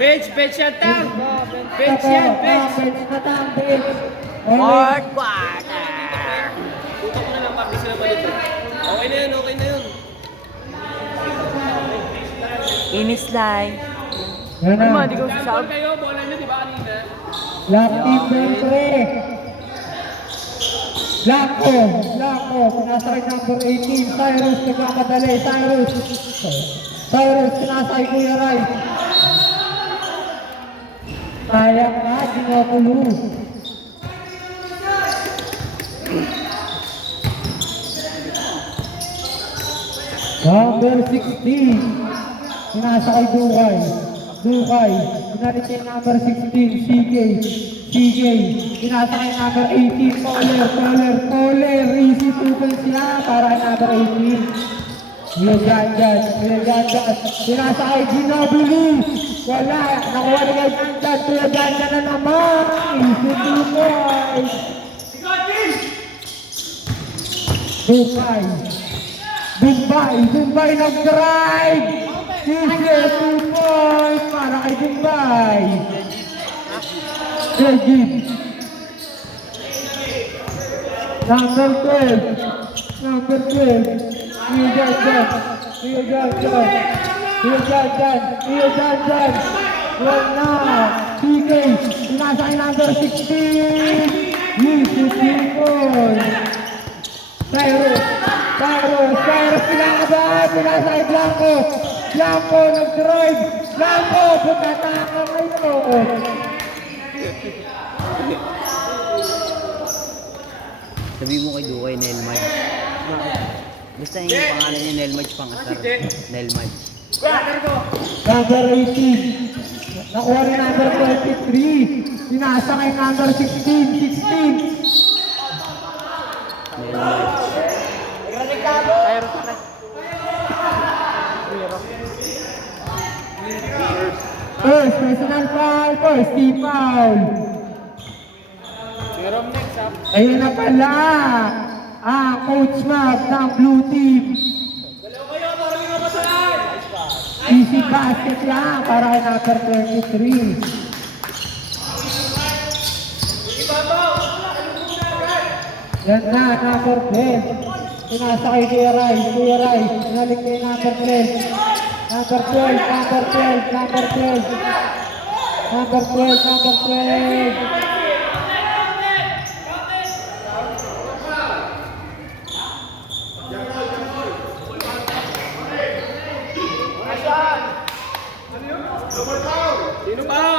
Bench yan, Tang! Bench yan, bench! Bench na tang, bench. Fourth quarter. Tutok ko na lang, papi sila balik. Okay na yun, okay na yun. Inislay. Yan na. Ano, di ko Ball sasab. kayo, bola nyo, di ba kanina? Black team, bentre. Blanco. Pinasakit number 18. Cyrus, nagkamadali. Cyrus, pinasakit Kuya Rai. Sayang na, ginukulo. Number 16. Pinasakay Dukay. Pinalit niya yung number 16. CJ. Pinasakay number 18. Poler. Easy tugal siya para number 18. Kuya Janjan. Pinasakay Ginobili. Wala. Nakuha ni Kuya Janjan. Kuya Janjan na naman. Easy tugal. Dumbay nag-drive! Easy 2 points para kay Dumbay. Regin. Number 12. Kuya Janjan. Wala. PK. Pinasakay number 16. Easy 2 points. Cyrus pinasakay Blanco nag-drive, putataka ngayon. Sabi mo kay Dukay, Nelmaj. Basta yung pangalan niya, Nelmaj Pangasar. Nelmaj. Number 18, nakuha rin number 23, pinasakay number 16. Nelmaj. First, personal foul, team foul. Meron next, ha? Ayun na pala, Coach Mag ng Blue Team. Dalaw kayo, marami nga masalan! Easy basket lang para kay number 23. Yan na, number 10. Pinasakay Kuya Rai. Pinalik kay number 12. Number 12. Sino ba?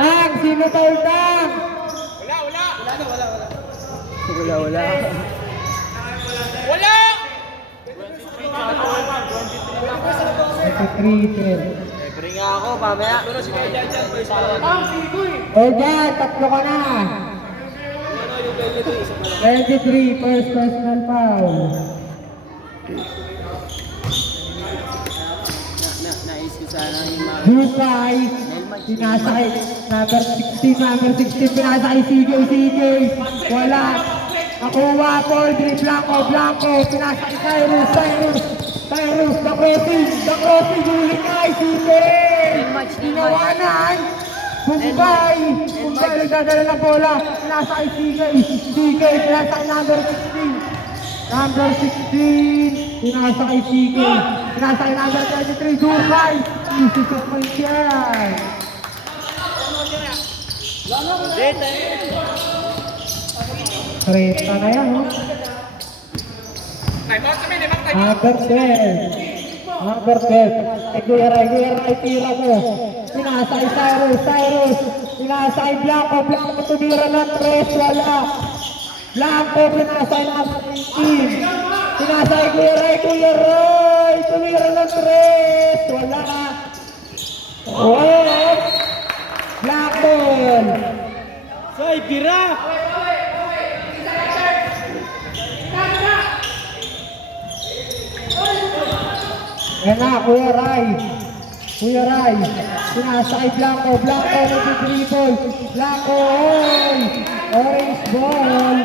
Tang, sino tayo Tang? Wala. Wala! 23. Libre nga ako, mamaya. Ano si Kuya Janjan? Ang sigoy! O dyan, tatlo ka na. Ano yung 22? Isa pa lang. 23, first personal foul. Nais ko sana yung mga... Dukay, pinasakay, number 16, pinasakay CJ. Wala. Nakuha, Paul, Blanco, pinasakay Cyrus, the crossing, huli kay CJ. Ginawanan. Bumbay, nagdadala ng bola, pinasakay CJ, pinasakay number 16, pinasakay CJ, pinasakay number 23, Dukay, easy to point yan. Reta na yan, oh. Time out kami, limang time out. Number 12. Ay, Kuya Rai, tira mo. Pinasakay Cyrus. Pinasakay Blanco, tumira ng 3, wala. Blanco, pinasakay number 18. Pinasakay Kuya Rai, tumira ng 3, wala. Oh! Blanco. Say, bira! Yan na, Kuya Rai. Pinasakay Blanco, nag-dribble. Blanco, orange ball.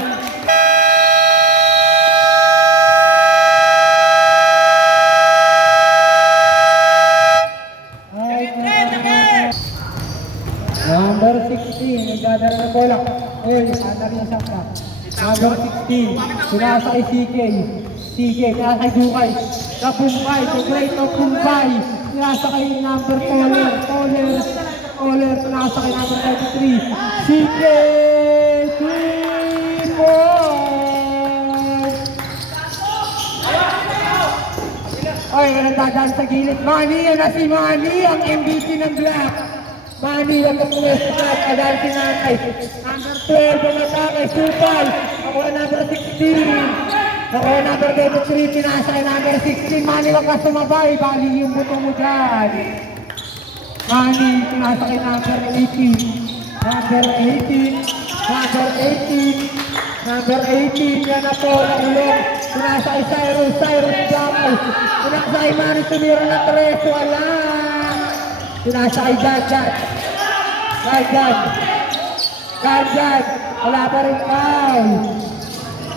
bola. Ayun, narisa ka. Number 16, sinasakay CK. CK, sinasakay Dukay. Sa Bumbay, the great of Bumbay. Sinasakay number Toller, sinasakay number 33. CK, 3 points! Ay, nagdadaan sa gilid. Manny, yan na si Manny, ang MVP ng Black. Manny, lang ang West Black, kadaan si Nanay. Number 12, umatake, Supal. Ako number 16. Ako number 23, pinasa kay number 16. Manny, wag ka sumabay, bali yung buto mo dyan. Manny, pinasa kay number 18. Number 18. Number 18. Number 18, yan na po, nakulong. Pinasa kay Cyrus Gamay. Pinasa kay Manny, tumira na 3, wala. Pinasa kay Gagad. Wala pa rin foul.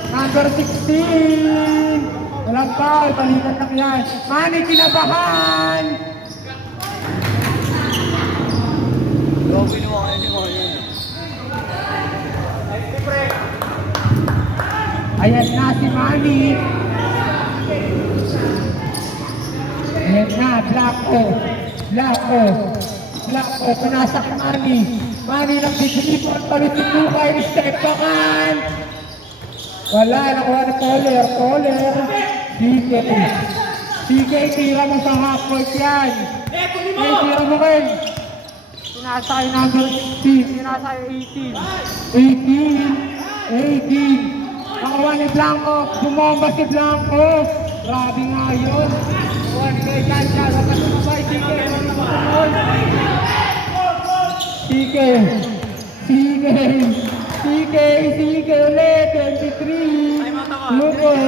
Number 16. Walang foul, balikan lang yan. Manny, kinabahan. Grabe naman kayo ni Manny. Ayan na si Manny. Ayan na, Black O, pinasa kay Manny. Manny nagdidribon, palitin Dukay, step backhand. Wala, nakuha na Toller. CK, tira mo sa half court yan. Tira mo rin. Pinasa kay number 16, pinasa kay 18. Nakuha ni Blanco, bumomba si Blanco. Grabe nga yun. Nakuha ni Kay Ganja, wag ka sumabay, CK ulit, 23. Lupon.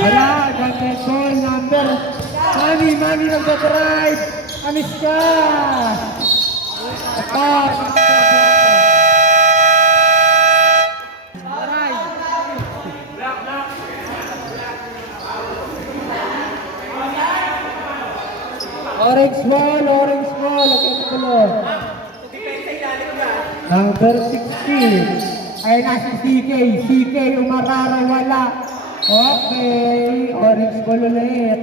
Wala, ganda goal number. Manny nagdadrive. Anis ka. Apat. Orange ball. Okay, tulo. Number 16. Ay, nasa CK. Umarara, wala. Okay, orange ball ulit.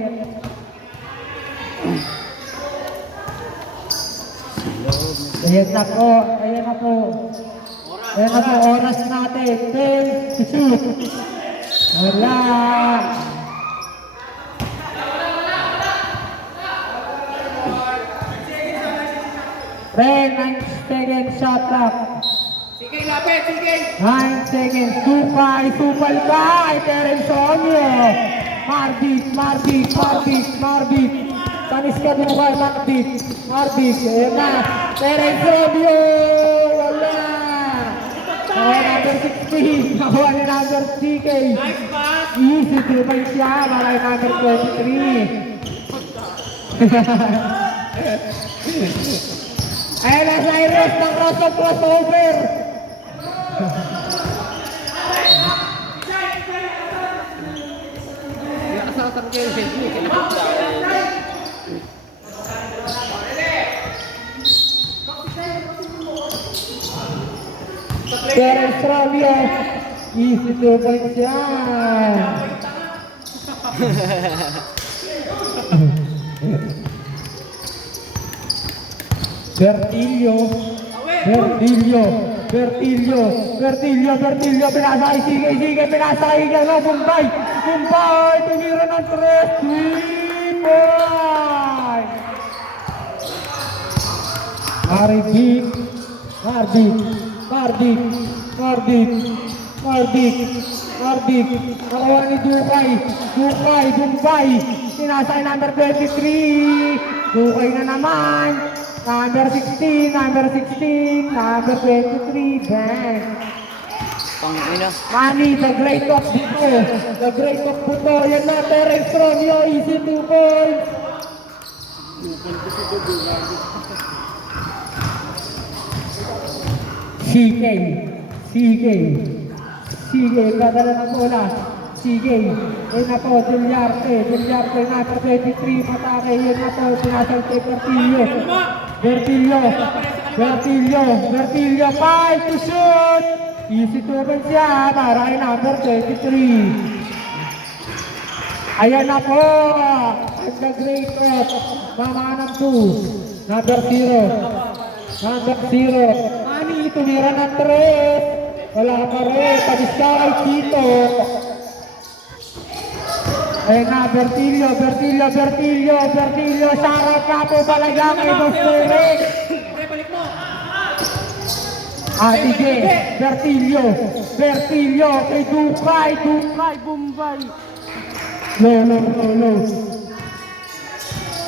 Ayan na po. Oras natin. 10 to shoot. Wala. Ren, 9 seconds shot clock. Sige, lapit, sige. 9 seconds. Supal ka. Terence Onyo. Marbit. Tanis ka din ba, Marbit. Ayan na. Terence Onyo. Wala. Nakuha number 16. Nakuha ni number CK. Nice pass. Easy 2 points siya. Malay number 23. Ayan na Cyrus ng crossover. Nakasasar kayo yung sentry. Terence Romeo. Easy 2 points yan. Bertillo, pinasakay, sige, pinasakay ka na, Bumbay, tumira ng 3, 3 points! Mardik, nakuha ni Dukay, Bumbay, pinasakay number 23, Dukay na naman, number 16, number 23, bang. Pangina. Manny, the great of Buto, yan na, Terence Romeo, easy 2 points. CK, dadala ng bola. CK, yun na po, Dulyarte na po, 23, matake, yun na po, pinasalte Bertillo. Bertillo, 5 to shoot. Easy to open siya para kay number 23. Ayan na po. And the great threat. Mamanang 2. Number 0. Ani, tumira ng 3. Wala pa rin. Tabis ka kay Tito. Ayan na, Bertillo. Sarap na po talaga kay Boss Derek. Sige. Bertillo. Kay Dukay, Bombay. No.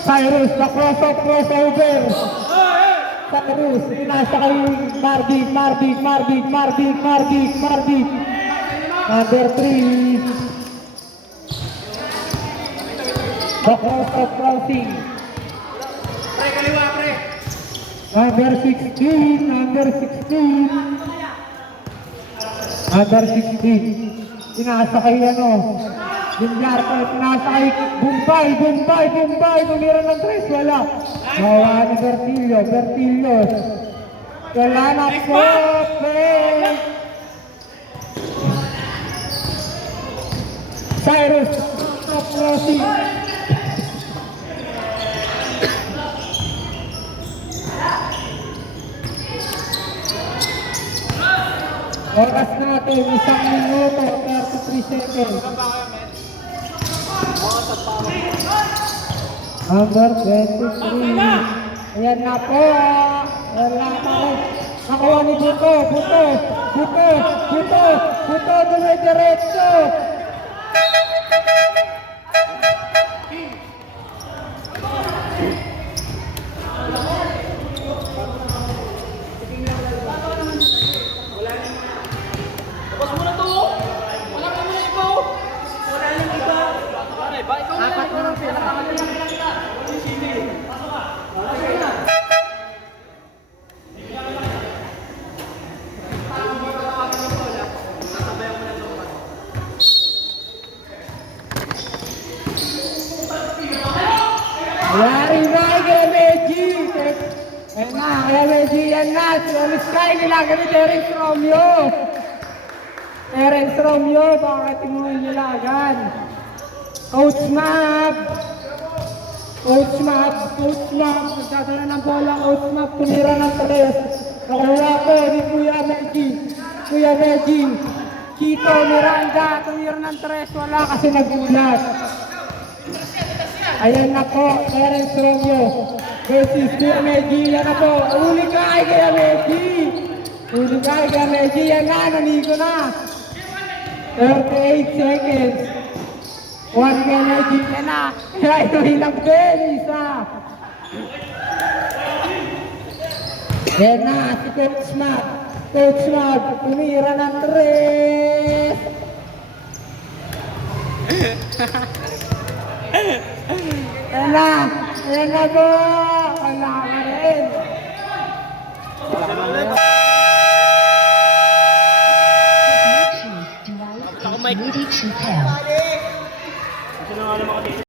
Cyrus, na crossover. Cyrus, nasa kay Mardik. Number 3. The crossing. Pre, kaliwa, pre. Number 16. Pinasa kay Gilberto, pinasa kay Bumbay. Tumira ng 3, wala. Nawa ni Bertillo. Wala na po, Cyrus, crossing. Oras natin, 1 minuto, 33 seconds. Number 23. Ayan na po. Wala pa rin. Nakuha ni Buto. Dumidiretso. Tapos mo na to. Wala ka muna ikaw. Wala nang iba. Ba, ikaw na. Apat na lang sila. Yari na kay Meji. Yan na. Si Sky nilaga ni Terence Romeo, bakit mo nilagan? Coach Mab. Nagdadala ng bola, Coach Mab, tumira ng 3. Nakuha ko ni Kuya Meji. Kito Miranda, tumira ng 3, wala kasi nagulat. Ayan na po, Terence Romeo versus Kuya Meji. Yan na po, uli ka kay Kuya Meji. Yan na, nanigo na. 38 seconds. 1 Kuya Meji. Yan na. Kaya ito hilang din, isa. Yan na, si Coach Mag, tumira ng 3. Yan na po. Wala ka rin. Ako, Mike. Ready to pair. Sino nga naman kasi?